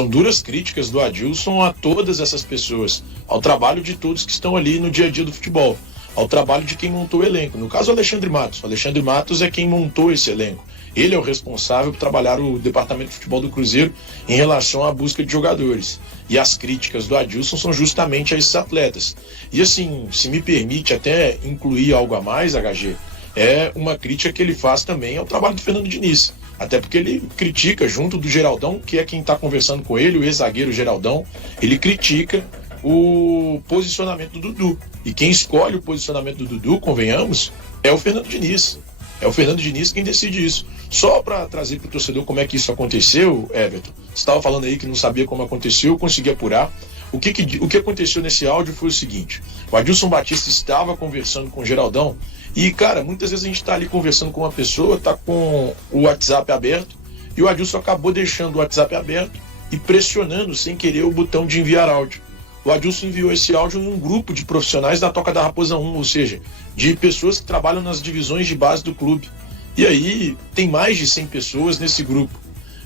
São duras críticas do Adilson a todas essas pessoas, ao trabalho de todos que estão ali no dia a dia do futebol, ao trabalho de quem montou o elenco. No caso, o Alexandre Matos. O Alexandre Matos é quem montou esse elenco. Ele é o responsável por trabalhar o departamento de futebol do Cruzeiro em relação à busca de jogadores. E as críticas do Adilson são justamente a esses atletas. E assim, se me permite até incluir algo a mais, HG, é uma crítica que ele faz também ao trabalho do Fernando Diniz. Até porque ele critica, junto do Geraldão, que é quem está conversando com ele, o ex-zagueiro Geraldão, ele critica o posicionamento do Dudu. E quem escolhe o posicionamento do Dudu, convenhamos, é o Fernando Diniz. É o Fernando Diniz quem decide isso. Só para trazer para o torcedor como é que isso aconteceu, Everton, você estava falando aí que não sabia como aconteceu, eu consegui apurar. O que aconteceu nesse áudio foi o seguinte: o Adilson Batista estava conversando com o Geraldão e, cara, muitas vezes a gente está ali conversando com uma pessoa, está com o WhatsApp aberto e o Adilson acabou deixando o WhatsApp aberto e pressionando sem querer o botão de enviar áudio. O Adilson enviou esse áudio num grupo de profissionais da Toca da Raposa 1, ou seja, de pessoas que trabalham nas divisões de base do clube. E aí tem mais de 100 pessoas nesse grupo.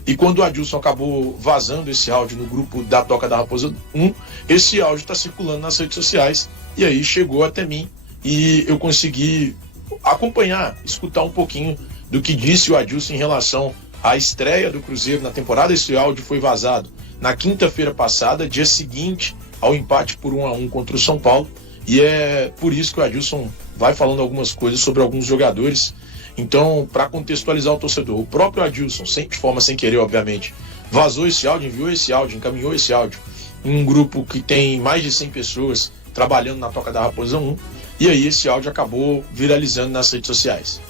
E quando o Adilson acabou vazando esse áudio no grupo da Toca da Raposa 1, esse áudio está circulando nas redes sociais e aí chegou até mim e eu consegui acompanhar, escutar um pouquinho do que disse o Adilson em relação à estreia do Cruzeiro na temporada. Esse áudio foi vazado na quinta-feira passada, dia seguinte ao empate por 1-1 contra o São Paulo, e é por isso que o Adilson vai falando algumas coisas sobre alguns jogadores. Então, para contextualizar o torcedor, o próprio Adilson, de forma sem querer, obviamente, vazou esse áudio, enviou esse áudio, encaminhou esse áudio em um grupo que tem mais de 100 pessoas trabalhando na Toca da Raposa 1, e aí esse áudio acabou viralizando nas redes sociais.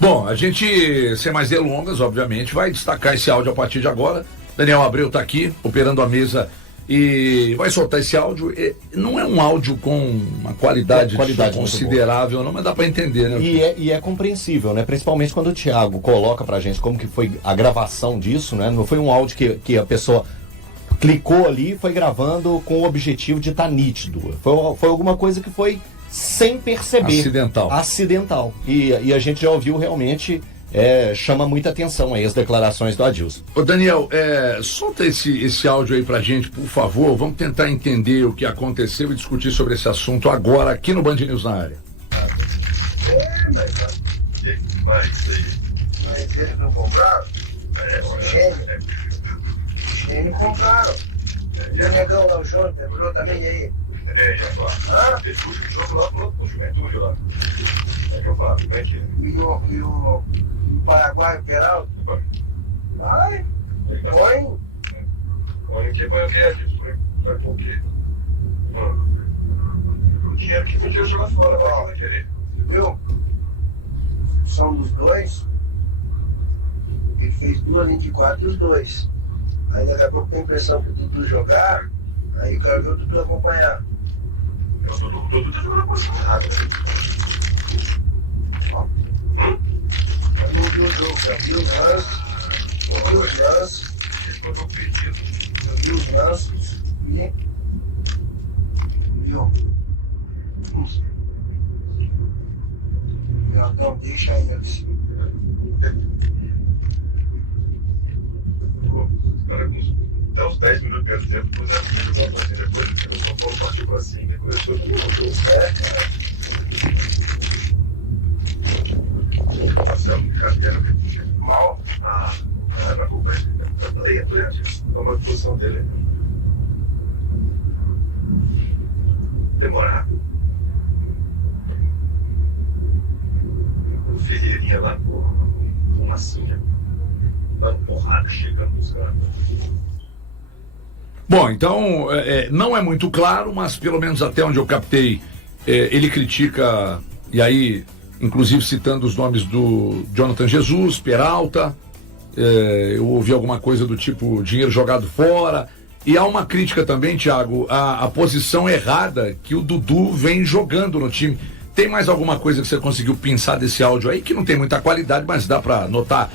Bom, a gente, sem mais delongas, obviamente, vai destacar esse áudio a partir de agora. Daniel Abreu está aqui, operando a mesa, e vai soltar esse áudio. Não é um áudio com uma qualidade considerável, não, mas dá para entender, né? E é compreensível, né? Principalmente quando o Thiago coloca pra gente como que foi a gravação disso, né? Não foi um áudio que a pessoa clicou ali e foi gravando com o objetivo de estar nítido. Foi alguma coisa que foi sem perceber. Acidental. E a gente já ouviu realmente... chama muita atenção aí as declarações do Adilson. Ô Daniel, solta esse áudio aí pra gente, por favor. Vamos tentar entender o que aconteceu e discutir sobre esse assunto agora aqui no Band News na área. Mas eles não compraram? Gênio compraram. E o negão lá, o Júnior, lembrou também, e aí? Já falaram. Ele puxa o jogo lá pro Juventude lá. É que eu falo, como é que é? E o Paraguai, o Peralta? Vai. Põe. Põe o quê, Adilson? Vai pôr o quê? O dinheiro que podia jogar fora, vai que vai querer. Viu? São dos dois. Ele fez 2 linhas de 4 dos dois. Aí daqui a pouco tem impressão pro Dudu jogar, aí eu quero ver o Dudu acompanhar. O Dudu tá jogando a posição errada, né? Eu não vi o jogo, já vi os lances. Eu vi os lances. Esse foi o jogo perdido. Eu vi os lances e... Viu? Não, deixa aí, Alex. Cara, até uns 10 minutos do primeiro tempo, depois era o jogo pra cima, depois o São Paulo partiu pra cima e começou todo mundo jogo. Cara. Nossa, é uma brincadeira, velho. Mal? Não é culpa dele. Eu tô indo, né? Toma a posição dele. Demorar. O Ferreirinha lá, porra, uma massinha. Dando porrada, chegando nos caras. Bom, então, não é muito claro, mas pelo menos até onde eu captei, ele critica, e aí, inclusive citando os nomes do Jonathan Jesus, Peralta, eu ouvi alguma coisa do tipo dinheiro jogado fora, e há uma crítica também, Thiago, a posição errada que o Dudu vem jogando no time. Tem mais alguma coisa que você conseguiu pensar desse áudio aí, que não tem muita qualidade, mas dá para notar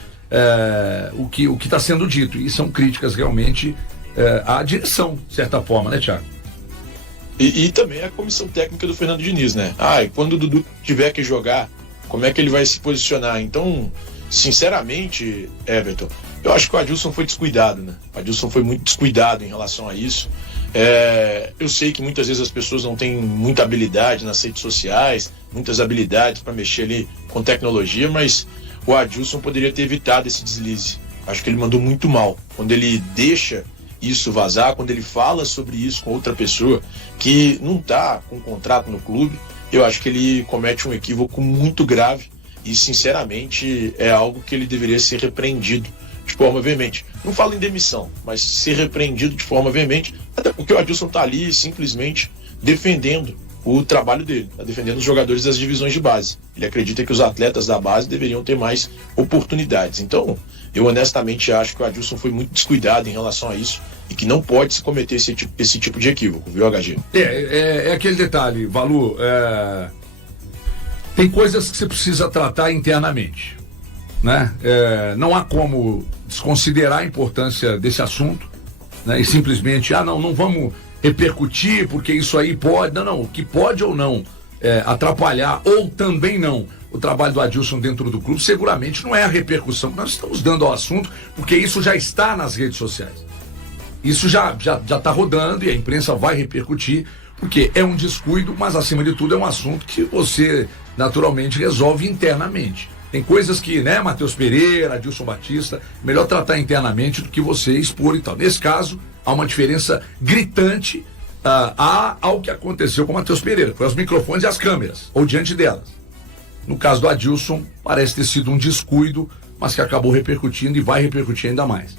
o que está sendo dito, e são críticas realmente à direção, de certa forma, né, Thiago? E também a comissão técnica do Fernando Diniz, né? E quando o Dudu tiver que jogar, como é que ele vai se posicionar? Então, sinceramente, Everton, Eu acho que o Adilson foi descuidado, né? O Adilson foi muito descuidado em relação a isso. Eu sei que muitas vezes as pessoas não têm muita habilidade nas redes sociais, muitas habilidades para mexer ali com tecnologia, mas o Adilson poderia ter evitado esse deslize. Acho que ele mandou muito mal. Quando ele deixa isso vazar, quando ele fala sobre isso com outra pessoa que não está com contrato no clube, eu acho que ele comete um equívoco muito grave e, sinceramente, é algo que ele deveria ser repreendido de forma veemente. Não falo em demissão, mas ser repreendido de forma veemente, até porque o Adilson está ali simplesmente defendendo o trabalho dele, está defendendo os jogadores das divisões de base. Ele acredita que os atletas da base deveriam ter mais oportunidades. Então, eu honestamente acho que o Adilson foi muito descuidado em relação a isso e que não pode se cometer esse tipo de equívoco, viu, HG? É aquele detalhe, Valu, tem coisas que você precisa tratar internamente, né? Não há como desconsiderar a importância desse assunto, né? E simplesmente, não vamos repercutir porque isso aí pode, o que pode ou não atrapalhar ou também não o trabalho do Adilson dentro do clube, seguramente não é a repercussão que nós estamos dando ao assunto, porque isso já está nas redes sociais. Isso já está rodando e a imprensa vai repercutir, porque é um descuido, mas acima de tudo é um assunto que você naturalmente resolve internamente. Tem coisas que, né, Matheus Pereira, Adilson Batista, melhor tratar internamente do que você expor e tal. Nesse caso, há uma diferença gritante ao que aconteceu com o Matheus Pereira, com os microfones e as câmeras, ou diante delas. No caso do Adilson, parece ter sido um descuido, mas que acabou repercutindo e vai repercutir ainda mais.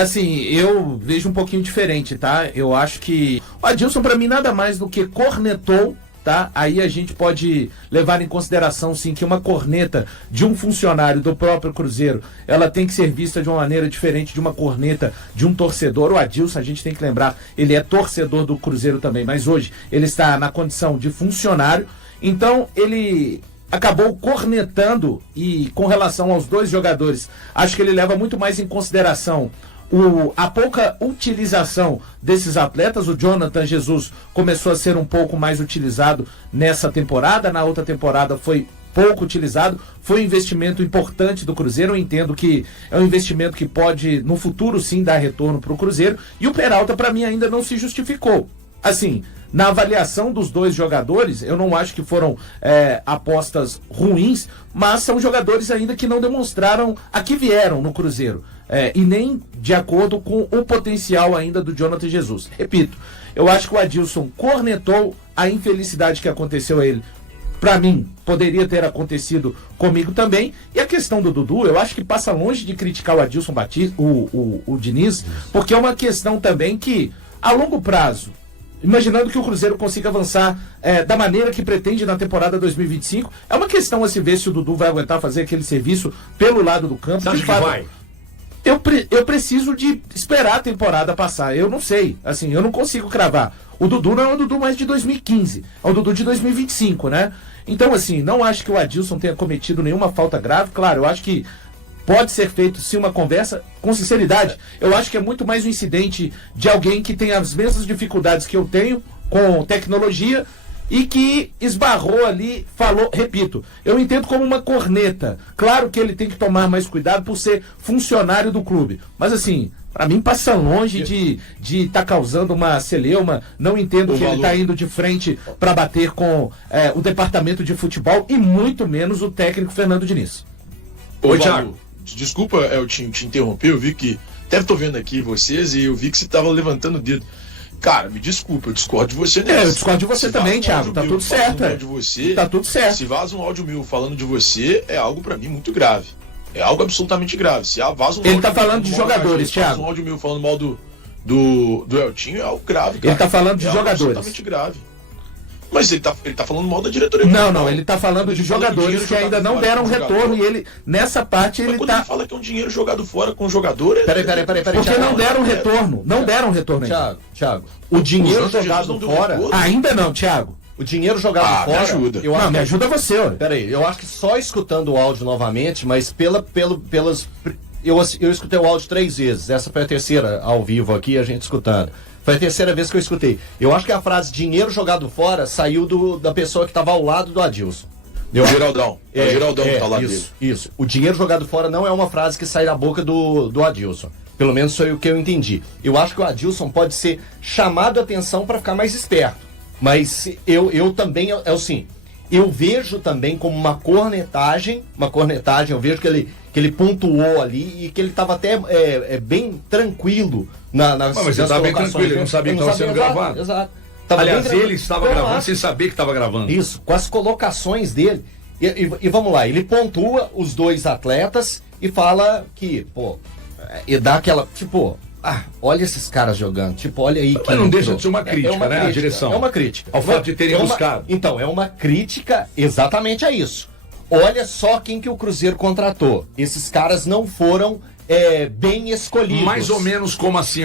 Assim, eu vejo um pouquinho diferente, tá? Eu acho que o Adilson, pra mim, nada mais do que cornetou, tá? Aí a gente pode levar em consideração, sim, que uma corneta de um funcionário do próprio Cruzeiro, ela tem que ser vista de uma maneira diferente de uma corneta de um torcedor. O Adilson, a gente tem que lembrar, ele é torcedor do Cruzeiro também, mas hoje ele está na condição de funcionário, então ele acabou cornetando, e com relação aos dois jogadores, acho que ele leva muito mais em consideração a pouca utilização desses atletas. O Jonathan Jesus começou a ser um pouco mais utilizado nessa temporada, na outra temporada foi pouco utilizado, foi um investimento importante do Cruzeiro. Eu entendo que é um investimento que pode no futuro sim dar retorno para o Cruzeiro, e o Peralta para mim ainda não se justificou. Assim, na avaliação dos dois jogadores, eu não acho que foram apostas ruins, mas são jogadores ainda que não demonstraram a que vieram no Cruzeiro, e nem de acordo com o potencial ainda do Jonathan Jesus. Repito, eu acho que o Adilson cornetou a infelicidade que aconteceu a ele. Para mim, poderia ter acontecido comigo também. E a questão do Dudu, eu acho que passa longe de criticar o Adilson Batista, o Diniz, porque é uma questão também que, a longo prazo, imaginando que o Cruzeiro consiga avançar da maneira que pretende na temporada 2025, é uma questão a se ver se o Dudu vai aguentar fazer aquele serviço pelo lado do campo. Você acha que vai? Eu preciso de esperar a temporada passar. Eu não sei, assim, eu não consigo cravar. O Dudu não é o Dudu mais de 2015, é o Dudu de 2025, né? Então, assim, não acho que o Adilson tenha cometido nenhuma falta grave. Claro, eu acho que pode ser feito sim uma conversa com sinceridade. Eu acho que é muito mais um incidente de alguém que tem as mesmas dificuldades que eu tenho com tecnologia e que esbarrou ali, falou, repito, eu entendo como uma corneta. Claro que ele tem que tomar mais cuidado por ser funcionário do clube, mas assim, para mim passa longe de estar causando uma celeuma. Não entendo que ele está indo de frente para bater com o departamento de futebol e muito menos o técnico Fernando Diniz. Oi, Thiago. Desculpa, eu te interromper, eu vi que, até tô vendo aqui vocês e eu vi que você tava levantando o dedo. Cara, me desculpa, eu discordo de você nessa. Eu discordo de você também, Thiago, tá tudo certo. Tá tudo certo. Se vaza um áudio meu falando de você, é algo pra mim muito grave. É algo absolutamente grave. Se vaza um ele tá falando de jogadores, Thiago. Um áudio meu falando mal do Eltinho, é algo grave, cara. Ele tá falando de jogadores. Absolutamente grave. Mas ele tá falando mal da diretoria. Não, ele tá falando de jogadores que ainda não deram retorno, e ele, nessa parte, ele tá... Ele fala que é um dinheiro jogado fora com o jogador... Peraí. Porque Thiago, não deram retorno, não deram retorno ainda. Thiago, o dinheiro jogado fora... Ainda não, Thiago. O dinheiro jogado fora... Me ajuda. Me ajuda você, ó. Peraí, eu acho que só escutando o áudio novamente, mas pelas... Eu escutei o áudio 3 vezes, essa foi a terceira ao vivo aqui, a gente escutando. Foi a terceira vez que eu escutei. Eu acho que a frase dinheiro jogado fora saiu da pessoa que estava ao lado do Adilson. O Geraldão. É o Geraldão que tá lá dele. Isso. O dinheiro jogado fora não é uma frase que sai da boca do Adilson. Pelo menos foi o que eu entendi. Eu acho que o Adilson pode ser chamado a atenção para ficar mais esperto. Mas eu também, assim, eu vejo também como uma cornetagem, eu vejo que ele pontuou ali e que ele estava até bem tranquilo nas mas ele estava bem tranquilo, ele não sabia que estava sendo gravado. Exato. Aliás, ele estava gravando sem saber que estava gravando. Isso, com as colocações dele. E vamos lá, ele pontua os dois atletas e fala que, e dá aquela, olha esses caras jogando, olha aí. Mas não deixa de ser uma crítica, né? A direção. É uma crítica. Ao fato de terem buscado. Então, é uma crítica exatamente a isso. Olha só quem que o Cruzeiro contratou. Esses caras não foram bem escolhidos. Mais ou menos como assim,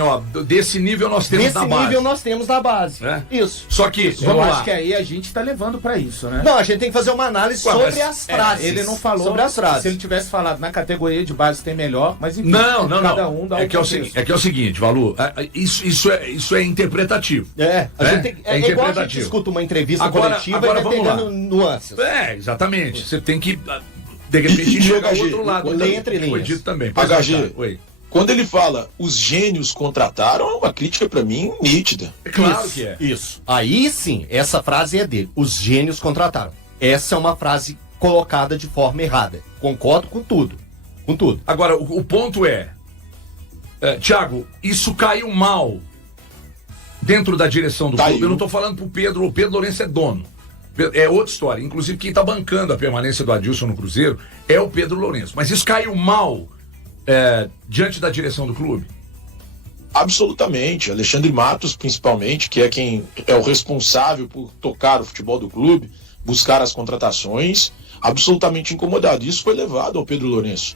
desse nível nós temos na base. Desse nível nós temos na base. Isso. Só que, vamos lá. Eu acho que aí a gente tá levando pra isso, né? Não, a gente tem que fazer uma análise sobre as frases. Ele não falou sobre as frases. Se ele tivesse falado na categoria de base tem melhor, mas enfim. Não. Cada um dá é o seguinte, Valu, isso é interpretativo. A gente tem, é igual a gente escuta uma entrevista coletiva e vai pegando nuances. Exatamente. Você tem que... De repente chega ao outro lado. Foi dito também. HG, quando ele fala os gênios contrataram, é uma crítica pra mim nítida. Claro que é. Isso. Aí sim, essa frase é dele. Os gênios contrataram. Essa é uma frase colocada de forma errada. Concordo com tudo. Com tudo. Agora, o ponto é, Thiago, isso caiu mal dentro da direção do clube. Eu não tô falando pro Pedro. O Pedro Lourenço é dono. É outra história. Inclusive, quem está bancando a permanência do Adilson no Cruzeiro é o Pedro Lourenço. Mas isso caiu mal diante da direção do clube? Absolutamente. Alexandre Matos, principalmente, que é quem é o responsável por tocar o futebol do clube, buscar as contratações, absolutamente incomodado. Isso foi levado ao Pedro Lourenço.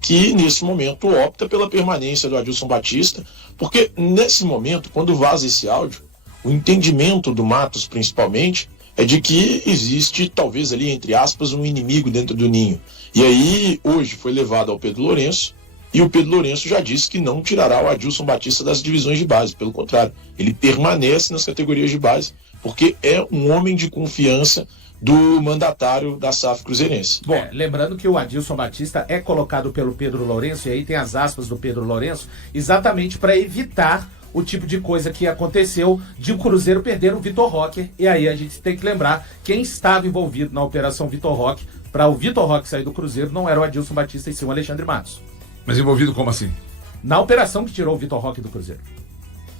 Que nesse momento opta pela permanência do Adilson Batista, porque nesse momento, quando vaza esse áudio, o entendimento do Matos, principalmente, é de que existe, talvez ali, entre aspas, um inimigo dentro do ninho. E aí, hoje, foi levado ao Pedro Lourenço, e o Pedro Lourenço já disse que não tirará o Adilson Batista das divisões de base. Pelo contrário, ele permanece nas categorias de base, porque é um homem de confiança do mandatário da SAF cruzeirense. Bom, lembrando que o Adilson Batista é colocado pelo Pedro Lourenço, e aí tem as aspas do Pedro Lourenço, exatamente para evitar o tipo de coisa que aconteceu de o Cruzeiro perder o Vitor Roque. E aí a gente tem que lembrar quem estava envolvido na operação Vitor Roque. Para o Vitor Roque sair do Cruzeiro, não era o Adilson Batista e sim o Alexandre Matos. Mas envolvido como assim? Na operação que tirou o Vitor Roque do Cruzeiro.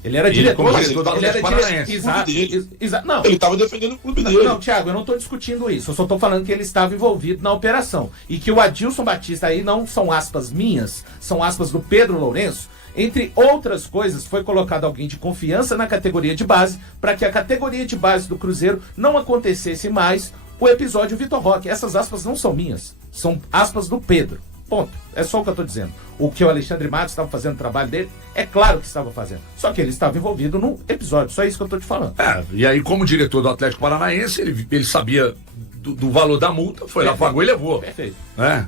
Ele era diretor. Ele era diretor. Exato. Não. Ele estava defendendo o clube dele. Não, Thiago, eu não estou discutindo isso. Eu só estou falando que ele estava envolvido na operação. E que o Adilson Batista aí não são aspas minhas, são aspas do Pedro Lourenço. Entre outras coisas, foi colocado alguém de confiança na categoria de base para que a categoria de base do Cruzeiro não acontecesse mais o episódio Vitor Roque. Essas aspas não são minhas, são aspas do Pedro. Ponto. É só o que eu estou dizendo. O que o Alexandre Matos estava fazendo o trabalho dele, é claro que estava fazendo. Só que ele estava envolvido num episódio. Só isso que eu estou te falando. E aí, como diretor do Atlético Paranaense, ele sabia do valor da multa, foi lá, pagou e levou. Perfeito.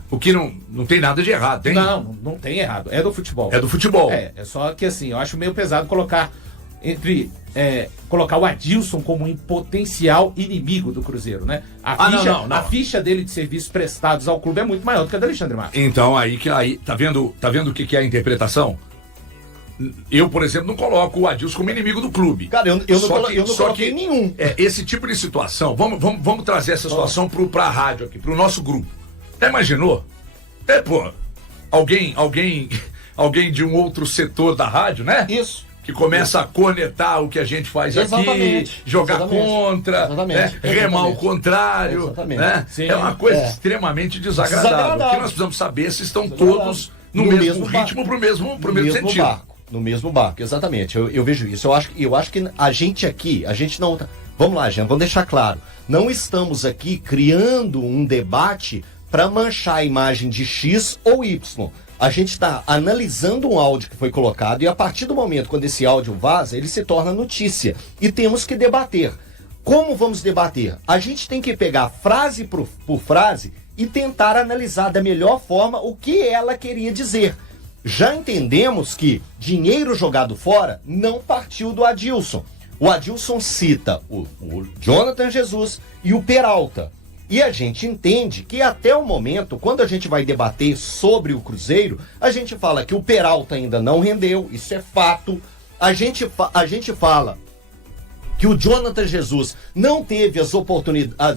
O que não tem nada de errado, tem? Não tem errado. É do futebol. É do futebol. É só que assim, eu acho meio pesado colocar colocar o Adilson como um potencial inimigo do Cruzeiro, né? A ficha dele de serviços prestados ao clube é muito maior do que a do Alexandre Matos. Então, aí tá vendo o que é a interpretação? Eu, por exemplo, não coloco o Adilson como inimigo do clube. Cara, eu não coloquei nenhum. Esse tipo de situação, vamos trazer essa situação pra rádio aqui, pro nosso grupo. Já imaginou? Alguém de um outro setor da rádio, né? Isso. Que começa a cornetar o que a gente faz aqui, jogar contra, remar ao contrário. Né? É uma coisa extremamente desagradável. O que nós precisamos saber se estão todos no mesmo ritmo, pro mesmo sentido. No mesmo barco, exatamente. Eu vejo isso. Eu acho que a gente não... Vamos lá, Jean, vamos deixar claro. Não estamos aqui criando um debate para manchar a imagem de X ou Y. A gente está analisando um áudio que foi colocado e a partir do momento quando esse áudio vaza, ele se torna notícia. E temos que debater. Como vamos debater? A gente tem que pegar frase por frase e tentar analisar da melhor forma o que ela queria dizer. Já entendemos que dinheiro jogado fora não partiu do Adilson. O Adilson cita o Jonathan Jesus e o Peralta. E a gente entende que até o momento, quando a gente vai debater sobre o Cruzeiro, a gente fala que o Peralta ainda não rendeu, isso é fato. A gente fala que o Jonathan Jesus não teve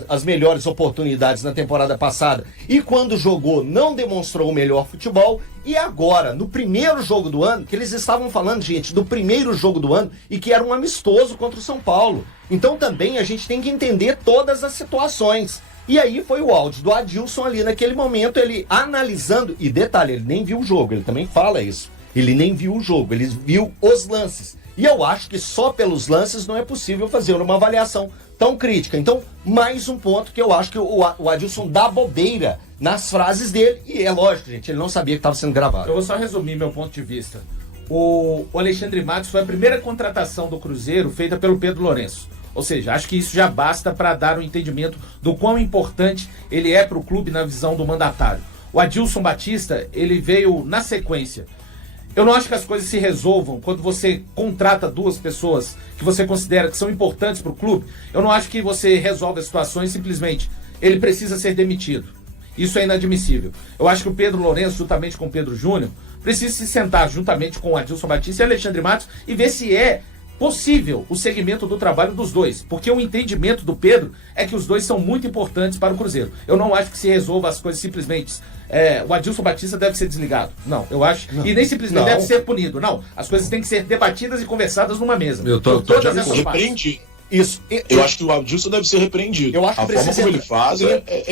as melhores oportunidades na temporada passada e quando jogou não demonstrou o melhor futebol. E agora, no primeiro jogo do ano, que eles estavam falando, gente, do primeiro jogo do ano e que era um amistoso contra o São Paulo. Então também a gente tem que entender todas as situações. E aí foi o áudio do Adilson ali naquele momento, ele analisando, e detalhe, ele nem viu o jogo, ele também fala isso. Ele nem viu o jogo, ele viu os lances. E eu acho que só pelos lances não é possível fazer uma avaliação tão crítica. Então, mais um ponto que eu acho que o Adilson dá bobeira nas frases dele. E é lógico, gente, ele não sabia que estava sendo gravado. Eu vou só resumir meu ponto de vista. O Alexandre Matos foi a primeira contratação do Cruzeiro feita pelo Pedro Lourenço. Ou seja, acho que isso já basta para dar um entendimento do quão importante ele é para o clube na visão do mandatário. O Adilson Batista, ele veio na sequência. Eu não acho que as coisas se resolvam quando você contrata duas pessoas que você considera que são importantes para o clube. Eu não acho que você resolve as situações simplesmente. Ele precisa ser demitido. Isso é inadmissível. Eu acho que o Pedro Lourenço, juntamente com o Pedro Júnior, precisa se sentar juntamente com o Adilson Batista e Alexandre Matos e ver se é possível o segmento do trabalho dos dois, porque o entendimento do Pedro é que os dois são muito importantes para o Cruzeiro. Eu não acho que se resolva as coisas simplesmente. O Adilson Batista deve ser desligado. Não, eu acho. Não, e nem simplesmente deve ser punido. Não, as coisas têm que ser debatidas e conversadas numa mesa. Eu tô todas essas repreendido. Isso. Eu acho que o Adilson deve ser repreendido. Eu acho que a forma como ele faz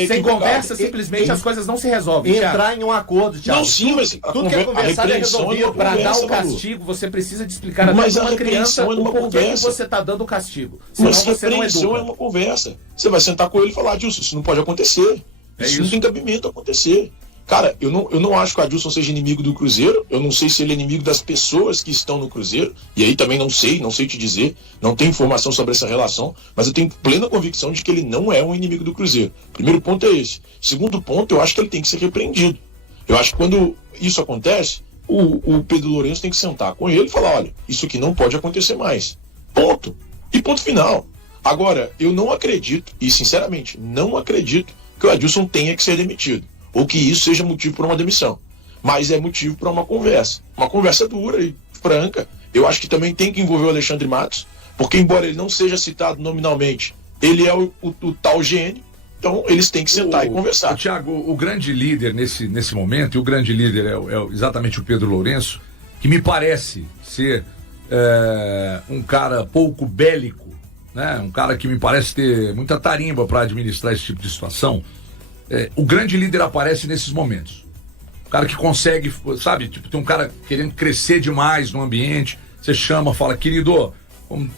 sem conversa, simplesmente as coisas não se resolvem. Entrar em um aconcordo, Thiago. Não, sim, mas tudo que é conversado é resolvido. Para dar o castigo, você precisa de explicar até para uma criança o porquê que você está dando o castigo. Senão mas você não educa. É uma conversa. Você vai sentar com ele e falar, Adilson, isso não pode acontecer. Isso não tem cabimento acontecer. Cara, eu não acho que o Adilson seja inimigo do Cruzeiro. Eu não sei se ele é inimigo das pessoas que estão no Cruzeiro. E aí também não sei te dizer. Não tenho informação sobre essa relação. Mas eu tenho plena convicção de que ele não é um inimigo do Cruzeiro. Primeiro ponto é esse. Segundo ponto, eu acho que ele tem que ser repreendido. Eu acho que quando isso acontece, o Pedro Lourenço tem que sentar com ele e falar, olha, isso aqui não pode acontecer mais. Ponto. E ponto final. Agora, eu não acredito, e sinceramente, não acredito que o Adilson tenha que ser demitido. Ou que isso seja motivo para uma demissão. Mas é motivo para uma conversa dura e franca. Eu acho que também tem que envolver o Alexandre Matos, porque embora ele não seja citado nominalmente, ele é o tal gênio, então eles têm que sentar e conversar. Thiago, o grande líder nesse momento, e o grande líder é exatamente o Pedro Lourenço, que me parece ser um cara pouco bélico, né? Um cara que me parece ter muita tarimba para administrar esse tipo de situação. O grande líder aparece nesses momentos. O cara que consegue, sabe, tipo, tem um cara querendo crescer demais no ambiente, você chama, fala, querido,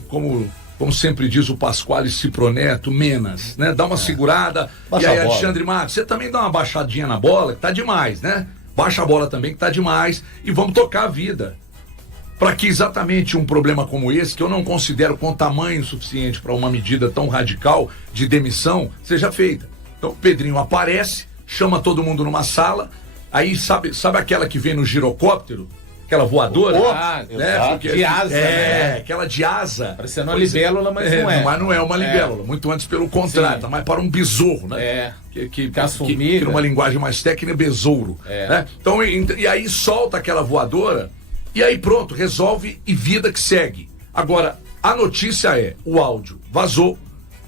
como sempre diz o Pasquale Ciproneto, menos, né? Dá uma segurada, baixa e aí a bola. Alexandre Matos, você também dá uma baixadinha na bola, que tá demais, né? Baixa a bola também, que tá demais, e vamos tocar a vida. Para que exatamente um problema como esse, que eu não considero com tamanho suficiente para uma medida tão radical de demissão, seja feita. Então o Pedrinho aparece, chama todo mundo numa sala, aí sabe aquela que vem no girocóptero? Aquela voadora? Né? De asa, né? Aquela de asa. Parecendo uma libélula, mas não é. Mas não é uma libélula, muito antes pelo contrário, tá mais para um besouro, né? Que numa linguagem mais técnica, besouro. Né? Então, e aí solta aquela voadora, e aí pronto, resolve e vida que segue. Agora, a notícia é, o áudio vazou,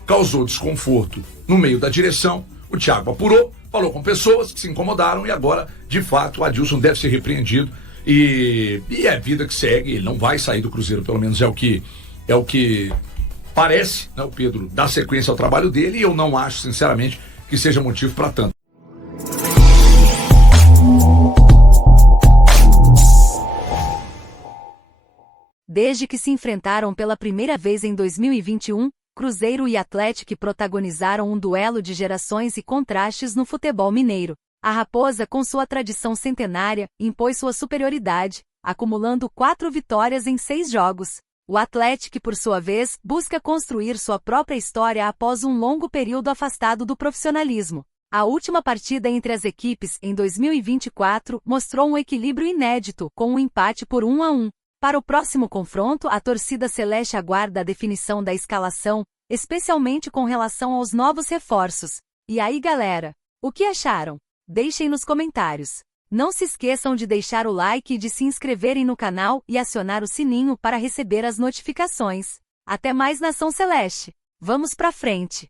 causou desconforto no meio da direção, o Thiago apurou, falou com pessoas que se incomodaram e agora, de fato, o Adilson deve ser repreendido e é vida que segue, ele não vai sair do Cruzeiro, pelo menos é o que parece, né? O Pedro dá sequência ao trabalho dele e eu não acho, sinceramente, que seja motivo para tanto. Desde que se enfrentaram pela primeira vez em 2021, Cruzeiro e Atlético protagonizaram um duelo de gerações e contrastes no futebol mineiro. A Raposa, com sua tradição centenária, impôs sua superioridade, acumulando 4 vitórias em 6 jogos. O Atlético, por sua vez, busca construir sua própria história após um longo período afastado do profissionalismo. A última partida entre as equipes, em 2024, mostrou um equilíbrio inédito, com um empate por 1-1. Para o próximo confronto, a torcida celeste aguarda a definição da escalação, especialmente com relação aos novos reforços. E aí, galera, o que acharam? Deixem nos comentários. Não se esqueçam de deixar o like e de se inscreverem no canal e acionar o sininho para receber as notificações. Até mais, Nação Celeste! Vamos pra frente!